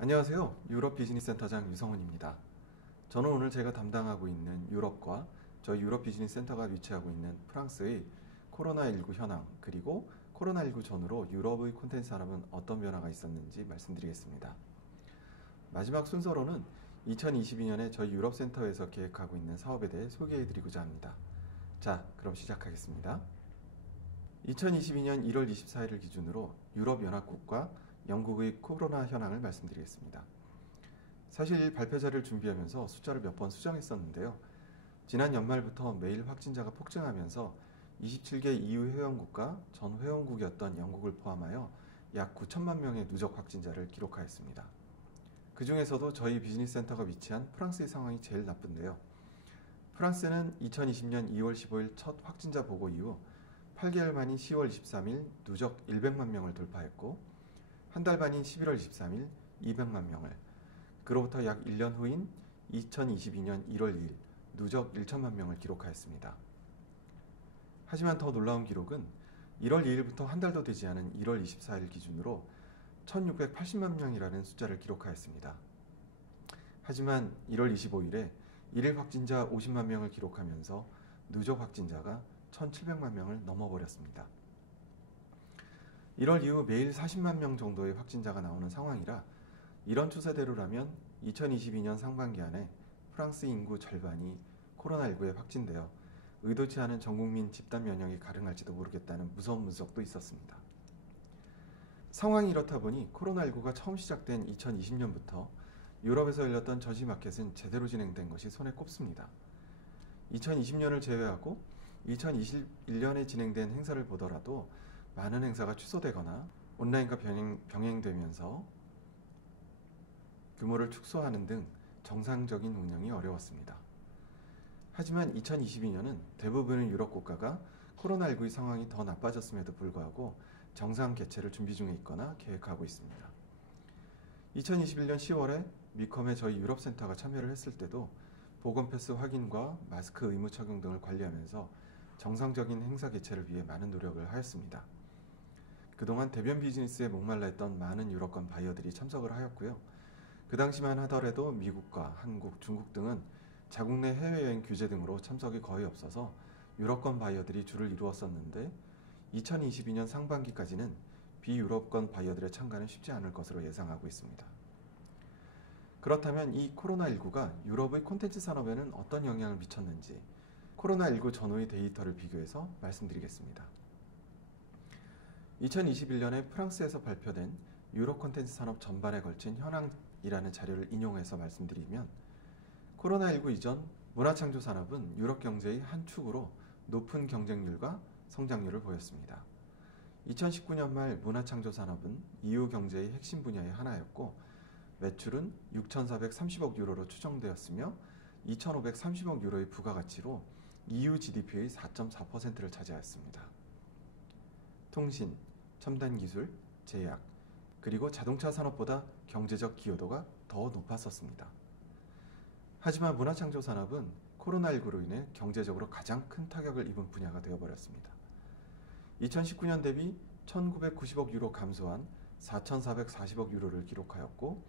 안녕하세요. 유럽 비즈니스 센터장 유성훈입니다. 저는 오늘 제가 담당하고 있는 유럽과 저희 유럽 비즈니스 센터가 위치하고 있는 프랑스의 코로나19 현황, 그리고 코로나19 전후로 유럽의 콘텐츠 산업은 어떤 변화가 있었는지 말씀드리겠습니다. 마지막 순서로는 2022년에 저희 유럽 센터에서 계획하고 있는 사업에 대해 소개해드리고자 합니다. 자, 그럼 시작하겠습니다. 2022년 1월 24일을 기준으로 유럽연합국과 영국의 코로나 현황을 말씀드리겠습니다. 사실 발표 자료를 준비하면서 숫자를 몇 번 수정했었는데요. 지난 연말부터 매일 확진자가 폭증하면서 27개 EU 회원국과 전 회원국이었던 영국을 포함하여 약 9천만 명의 누적 확진자를 기록하였습니다. 그 중에서도 저희 비즈니스 센터가 위치한 프랑스의 상황이 제일 나쁜데요. 프랑스는 2020년 2월 15일 첫 확진자 보고 이후 8개월 만인 10월 23일 누적 100만 명을 돌파했고, 한 달 반인 11월 23일 200만 명을, 그로부터 약 1년 후인 2022년 1월 2일 누적 1천만 명을 기록하였습니다. 하지만 더 놀라운 기록은 1월 2일부터 한 달도 되지 않은 1월 24일 기준으로 1680만 명이라는 숫자를 기록하였습니다. 하지만 1월 25일에 1일 확진자 50만 명을 기록하면서 누적 확진자가 1700만 명을 넘어버렸습니다. 1월 이후 매일 40만 명 정도의 확진자가 나오는 상황이라, 이런 추세대로라면 2022년 상반기 안에 프랑스 인구 절반이 코로나19에 확진되어 의도치 않은 전국민 집단 면역이 가능할지도 모르겠다는 무서운 분석도 있었습니다. 상황이 이렇다 보니 코로나19가 처음 시작된 2020년부터 유럽에서 열렸던 전시마켓은 제대로 진행된 것이 손에 꼽습니다. 2020년을 제외하고 2021년에 진행된 행사를 보더라도 많은 행사가 취소되거나 온라인과 병행되면서 규모를 축소하는 등 정상적인 운영이 어려웠습니다. 하지만 2022년은 대부분의 유럽 국가가 코로나19의 상황이 더 나빠졌음에도 불구하고 정상 개최를 준비 중에 있거나 계획하고 있습니다. 2021년 10월에 미컴에 저희 유럽 센터가 참여를 했을 때도 보건 패스 확인과 마스크 의무 착용 등을 관리하면서 정상적인 행사 개최를 위해 많은 노력을 하였습니다. 그동안 대변 비즈니스에 목말라 했던 많은 유럽권 바이어들이 참석을 하였고요. 그 당시만 하더라도 미국과 한국, 중국 등은 자국 내 해외여행 규제 등으로 참석이 거의 없어서 유럽권 바이어들이 줄을 이루었었는데, 2022년 상반기까지는 비유럽권 바이어들의 참가는 쉽지 않을 것으로 예상하고 있습니다. 그렇다면 이 코로나19가 유럽의 콘텐츠 산업에는 어떤 영향을 미쳤는지 코로나19 전후의 데이터를 비교해서 말씀드리겠습니다. 2021년에 프랑스에서 발표된 유럽 콘텐츠 산업 전반에 걸친 현황이라는 자료를 인용해서 말씀드리면, 코로나19 이전 문화창조 산업은 유럽 경제의 한 축으로 높은 경쟁률과 성장률을 보였습니다. 2019년 말 문화창조 산업은 EU 경제의 핵심 분야의 하나였고, 매출은 6,430억 유로로 추정되었으며 2,530억 유로의 부가가치로 EU GDP의 4.4%를 차지하였습니다. 통신, 첨단기술, 제약, 그리고 자동차 산업보다 경제적 기여도가 더 높았었습니다. 하지만 문화창조 산업은 코로나19로 인해 경제적으로 가장 큰 타격을 입은 분야가 되어버렸습니다. 2019년 대비 1990억 유로 감소한 4440억 유로를 기록하였고,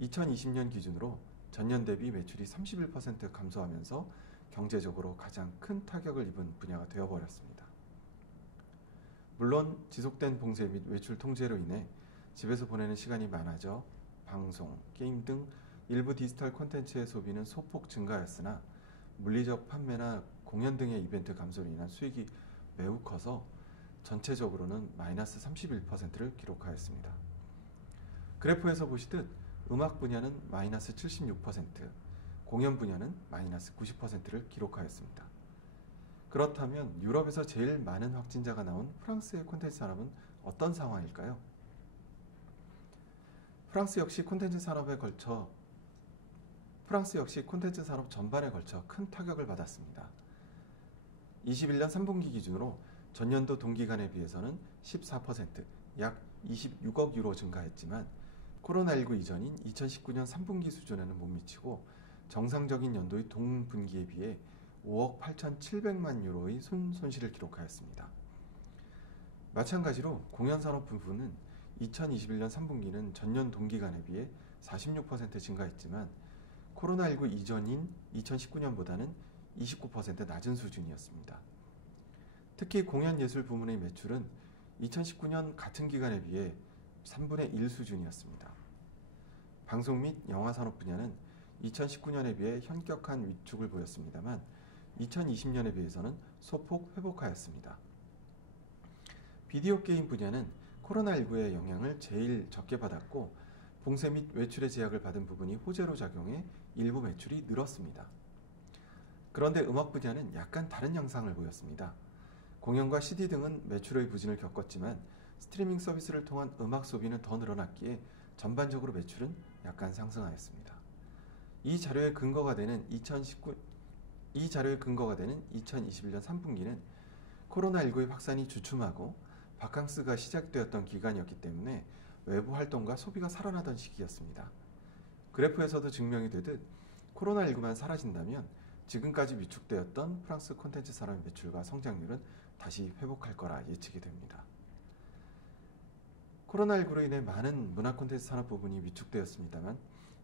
2020년 기준으로 전년 대비 매출이 31% 감소하면서 경제적으로 가장 큰 타격을 입은 분야가 되어버렸습니다. 물론 지속된 봉쇄 및 외출 통제로 인해 집에서 보내는 시간이 많아져 방송, 게임 등 일부 디지털 콘텐츠의 소비는 소폭 증가하였으나, 물리적 판매나 공연 등의 이벤트 감소로 인한 수익이 매우 커서 전체적으로는 마이너스 31%를 기록하였습니다. 그래프에서 보시듯 음악 분야는 마이너스 76%, 공연 분야는 마이너스 90%를 기록하였습니다. 그렇다면 유럽에서 제일 많은 확진자가 나온 프랑스의 콘텐츠 산업은 어떤 상황일까요? 프랑스 역시 콘텐츠 산업 전반에 걸쳐 큰 타격을 받았습니다. 21년 3분기 기준으로 전년도 동기간에 비해서는 14%, 약 26억 유로 증가했지만, 코로나19 이전인 2019년 3분기 수준에는 못 미치고 정상적인 연도의 동분기에 비해 5억 8,700만 유로의 손실을 기록하였습니다. 마찬가지로 공연산업 부분은 2021년 3분기는 전년 동기간에 비해 46% 증가했지만 코로나19 이전인 2019년보다는 29% 낮은 수준이었습니다. 특히 공연예술 부문의 매출은 2019년 같은 기간에 비해 3분의 1 수준이었습니다. 방송 및 영화 산업 분야는 2019년에 비해 현격한 위축을 보였습니다만 2020년에 비해서는 소폭 회복하였습니다. 비디오 게임 분야는 코로나19의 영향을 제일 적게 받았고 봉쇄 및 외출의 제약을 받은 부분이 호재로 작용해 일부 매출이 늘었습니다. 그런데 음악 분야는 약간 다른 양상을 보였습니다. 공연과 CD 등은 매출의 부진을 겪었지만 스트리밍 서비스를 통한 음악 소비는 더 늘어났기에 전반적으로 매출은 약간 상승하였습니다. 이 자료의 근거가 되는 2021년 3분기는 코로나19의 확산이 주춤하고 바캉스가 시작되었던 기간이었기 때문에 외부 활동과 소비가 살아나던 시기였습니다. 그래프에서도 증명이 되듯 코로나19만 사라진다면 지금까지 위축되었던 프랑스 콘텐츠 산업의 매출과 성장률은 다시 회복할 거라 예측이 됩니다. 코로나19로 인해 많은 문화 콘텐츠 산업 부분이 위축되었습니다만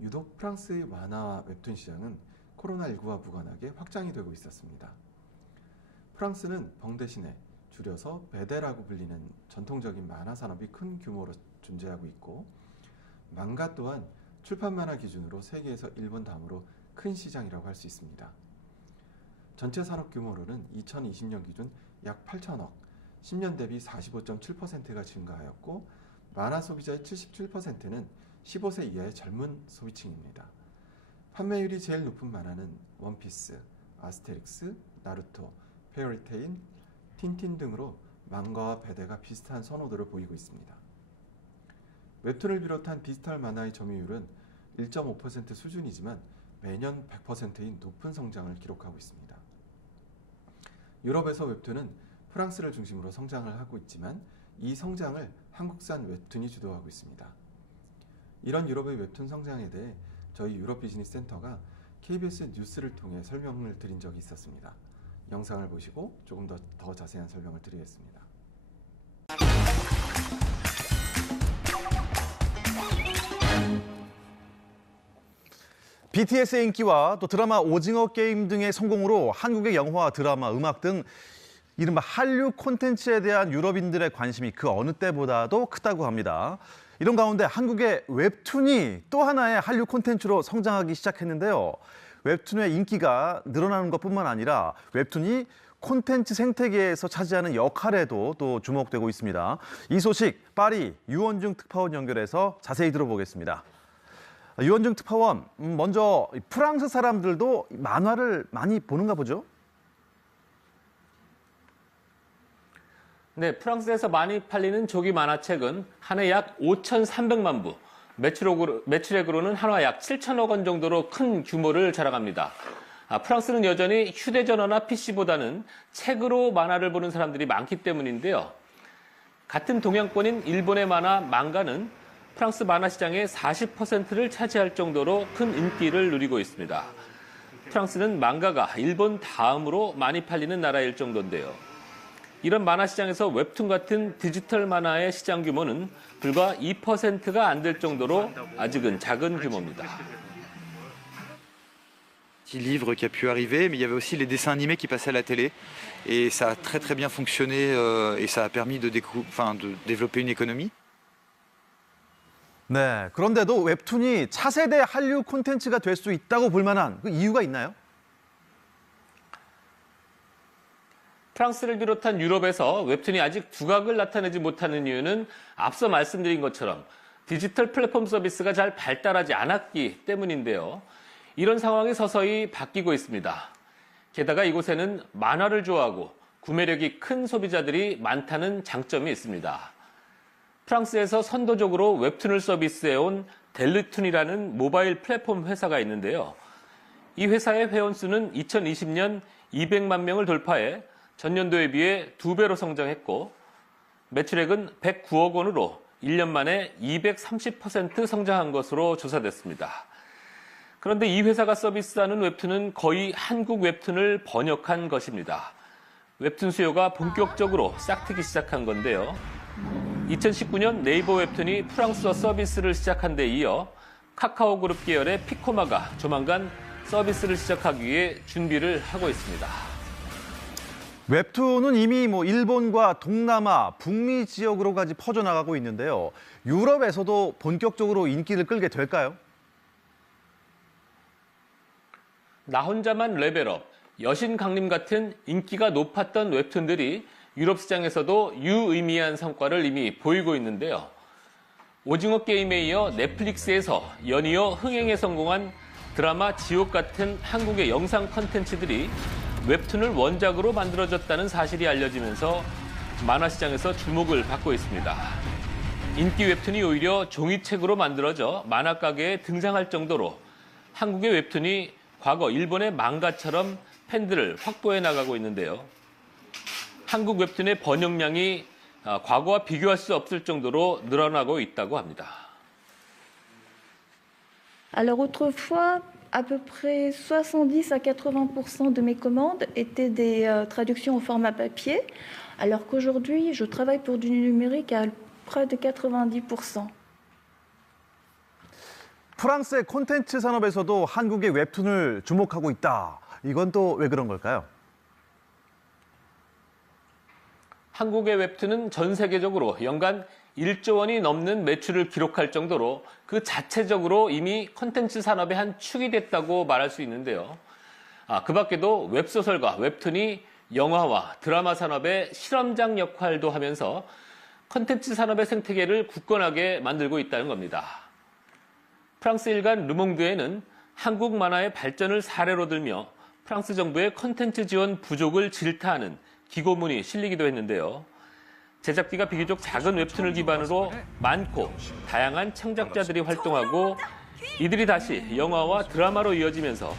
유독 프랑스의 만화와 웹툰 시장은 코로나19와 무관하게 확장이 되고 있었습니다. 프랑스는 벙대신에 줄여서 베데라고 불리는 전통적인 만화 산업이 큰 규모로 존재하고 있고 망가 또한 출판 만화 기준으로 세계에서 일본 다음으로 큰 시장이라고 할 수 있습니다. 전체 산업 규모로는 2020년 기준 약 8천억, 10년 대비 45.7%가 증가하였고 만화 소비자의 77%는 15세 이하의 젊은 소비층입니다. 판매율이 제일 높은 만화는 원피스, 아스테릭스, 나루토, 페어리테일, 틴틴 등으로 망가와 베데가 비슷한 선호도를 보이고 있습니다. 웹툰을 비롯한 디지털 만화의 점유율은 1.5% 수준이지만 매년 100%인 높은 성장을 기록하고 있습니다. 유럽에서 웹툰은 프랑스를 중심으로 성장을 하고 있지만 이 성장을 한국산 웹툰이 주도하고 있습니다. 이런 유럽의 웹툰 성장에 대해 저희 유럽 비즈니스 센터가 KBS 뉴스를 통해 설명을 드린 적이 있었습니다. 영상을 보시고 조금 더 자세한 설명을 드리겠습니다. BTS의 인기와 또 드라마 오징어 게임 등의 성공으로 한국의 영화, 드라마, 음악 등 이른바 한류 콘텐츠에 대한 유럽인들의 관심이 그 어느 때보다도 크다고 합니다. 이런 가운데 한국의 웹툰이 또 하나의 한류 콘텐츠로 성장하기 시작했는데요. 웹툰의 인기가 늘어나는 것뿐만 아니라 웹툰이 콘텐츠 생태계에서 차지하는 역할에도 또 주목되고 있습니다. 이 소식 파리 유원중 특파원 연결해서 자세히 들어보겠습니다. 유원중 특파원, 먼저 프랑스 사람들도 만화를 많이 보는가 보죠? 네, 프랑스에서 많이 팔리는 조기 만화책은 한 해 약 5,300만 부, 매출액으로는 한화 약 7천억 원 정도로 큰 규모를 자랑합니다. 프랑스는 여전히 휴대전화나 PC보다는 책으로 만화를 보는 사람들이 많기 때문인데요. 같은 동양권인 일본의 만화 망가는 프랑스 만화 시장의 40%를 차지할 정도로 큰 인기를 누리고 있습니다. 프랑스는 망가가 일본 다음으로 많이 팔리는 나라일 정도인데요. 이런 만화 시장에서 웹툰 같은 디지털 만화의 시장 규모는 불과 2%가 안 될 정도로 아직은 작은 규모입니다. Livre qui a pu arriver, mais il y avait aussi les dessins animés qui passaient à la télé et ça a très bien fonctionné et ça a permis de développer une économie. 네, 그런데도 웹툰이 차세대 한류 콘텐츠가 될 수 있다고 볼 만한 그 이유가 있나요? 프랑스를 비롯한 유럽에서 웹툰이 아직 두각을 나타내지 못하는 이유는 앞서 말씀드린 것처럼 디지털 플랫폼 서비스가 잘 발달하지 않았기 때문인데요. 이런 상황이 서서히 바뀌고 있습니다. 게다가 이곳에는 만화를 좋아하고 구매력이 큰 소비자들이 많다는 장점이 있습니다. 프랑스에서 선도적으로 웹툰을 서비스해온 델루툰이라는 모바일 플랫폼 회사가 있는데요. 이 회사의 회원수는 2020년 200만 명을 돌파해 전년도에 비해 2배로 성장했고 매출액은 109억 원으로 1년 만에 230% 성장한 것으로 조사됐습니다. 그런데 이 회사가 서비스하는 웹툰은 거의 한국 웹툰을 번역한 것입니다. 웹툰 수요가 본격적으로 싹트기 시작한 건데요. 2019년 네이버 웹툰이 프랑스어 서비스를 시작한 데 이어 카카오그룹 계열의 피코마가 조만간 서비스를 시작하기 위해 준비를 하고 있습니다. 웹툰은 이미 일본과 동남아, 북미 지역으로까지 퍼져나가고 있는데요. 유럽에서도 본격적으로 인기를 끌게 될까요? 나 혼자만 레벨업, 여신 강림 같은 인기가 높았던 웹툰들이 유럽 시장에서도 유의미한 성과를 이미 보이고 있는데요. 오징어 게임에 이어 넷플릭스에서 연이어 흥행에 성공한 드라마 지옥 같은 한국의 영상 컨텐츠들이 웹툰을 원작으로 만들어졌다는 사실이 알려지면서 만화 시장에서 주목을 받고 있습니다. 인기 웹툰이 오히려 종이책으로 만들어져 만화 가게에 등장할 정도로 한국의 웹툰이 과거 일본의 망가처럼 팬들을 확보해 나가고 있는데요. 한국 웹툰의 번역량이 과거와 비교할 수 없을 정도로 늘어나고 있다고 합니다. Alors autrefois, à peu près 70 à 80% de mes commandes étaient des traductions au format papier, alors qu'aujourd'hui, je travaille pour du numérique à près de 90%. 프랑스의 콘텐츠 산업에서도 한국의 웹툰을 주목하고 있다. 이건 또 왜 그런 걸까요? 한국의 웹툰은 전 세계적으로 연간 1조 원이 넘는 매출을 기록할 정도로 그 자체적으로 이미 콘텐츠 산업의 한 축이 됐다고 말할 수 있는데요. 그 밖에도 웹소설과 웹툰이 영화와 드라마 산업의 실험장 역할도 하면서 콘텐츠 산업의 생태계를 굳건하게 만들고 있다는 겁니다. 프랑스 일간 르몽드에는 한국 만화의 발전을 사례로 들며 프랑스 정부의 콘텐츠 지원 부족을 질타하는 기고문이 실리기도 했는데요. 제작비가 비교적 작은 웹툰을 기반으로 많고 다양한 창작자들이 활동하고 이들이 다시 영화와 드라마로 이어지면서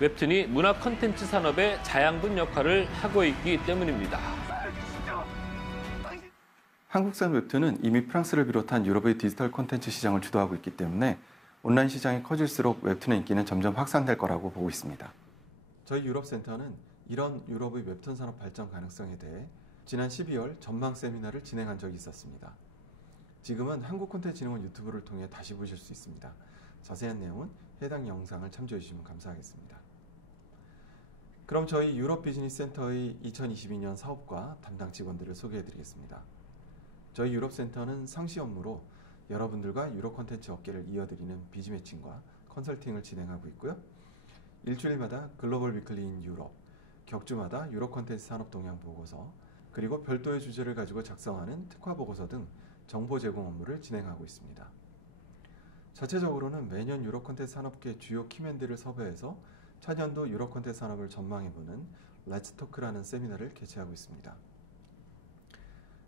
웹툰이 문화 콘텐츠 산업의 자양분 역할을 하고 있기 때문입니다. 한국산 웹툰은 이미 프랑스를 비롯한 유럽의 디지털 콘텐츠 시장을 주도하고 있기 때문에 온라인 시장이 커질수록 웹툰의 인기는 점점 확산될 거라고 보고 있습니다. 저희 유럽센터는 이런 유럽의 웹툰 산업 발전 가능성에 대해 지난 12월 전망 세미나를 진행한 적이 있었습니다. 지금은 한국콘텐츠진흥원 유튜브를 통해 다시 보실 수 있습니다. 자세한 내용은 해당 영상을 참조해 주시면 감사하겠습니다. 그럼 저희 유럽 비즈니스 센터의 2022년 사업과 담당 직원들을 소개해 드리겠습니다. 저희 유럽 센터는 상시 업무로 여러분들과 유럽 콘텐츠 업계를 이어드리는 비즈 매칭과 컨설팅을 진행하고 있고요. 일주일마다 글로벌 위클리 인 유럽, 격주마다 유럽 콘텐츠 산업 동향 보고서, 그리고 별도의 주제를 가지고 작성하는 특화 보고서 등 정보 제공 업무를 진행하고 있습니다. 자체적으로는 매년 유럽 콘텐츠 산업계 주요 키맨들을 섭외해서 차년도 유럽 콘텐츠 산업을 전망해보는 렛츠 토크라는 세미나를 개최하고 있습니다.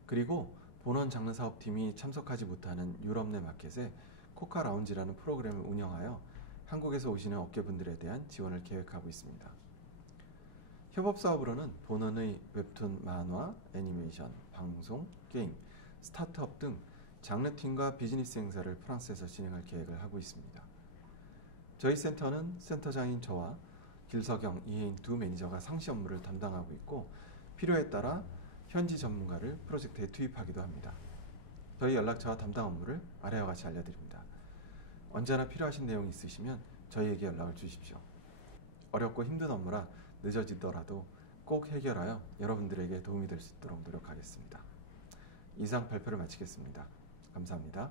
그리고 본원 장르 사업팀이 참석하지 못하는 유럽 내 마켓에 코카 라운지라는 프로그램을 운영하여 한국에서 오시는 업계분들에 대한 지원을 계획하고 있습니다. 협업 사업으로는 본원의 웹툰, 만화, 애니메이션, 방송, 게임, 스타트업 등 장르팀과 비즈니스 행사를 프랑스에서 진행할 계획을 하고 있습니다. 저희 센터는 센터장인 저와 길석영, 이혜인 두 매니저가 상시 업무를 담당하고 있고 필요에 따라 현지 전문가를 프로젝트에 투입하기도 합니다. 저희 연락처와 담당 업무를 아래와 같이 알려드립니다. 언제나 필요하신 내용이 있으시면 저희에게 연락을 주십시오. 어렵고 힘든 업무라 늦어지더라도 꼭 해결하여 여러분들에게 도움이 될 수 있도록 노력하겠습니다. 이상 발표를 마치겠습니다. 감사합니다.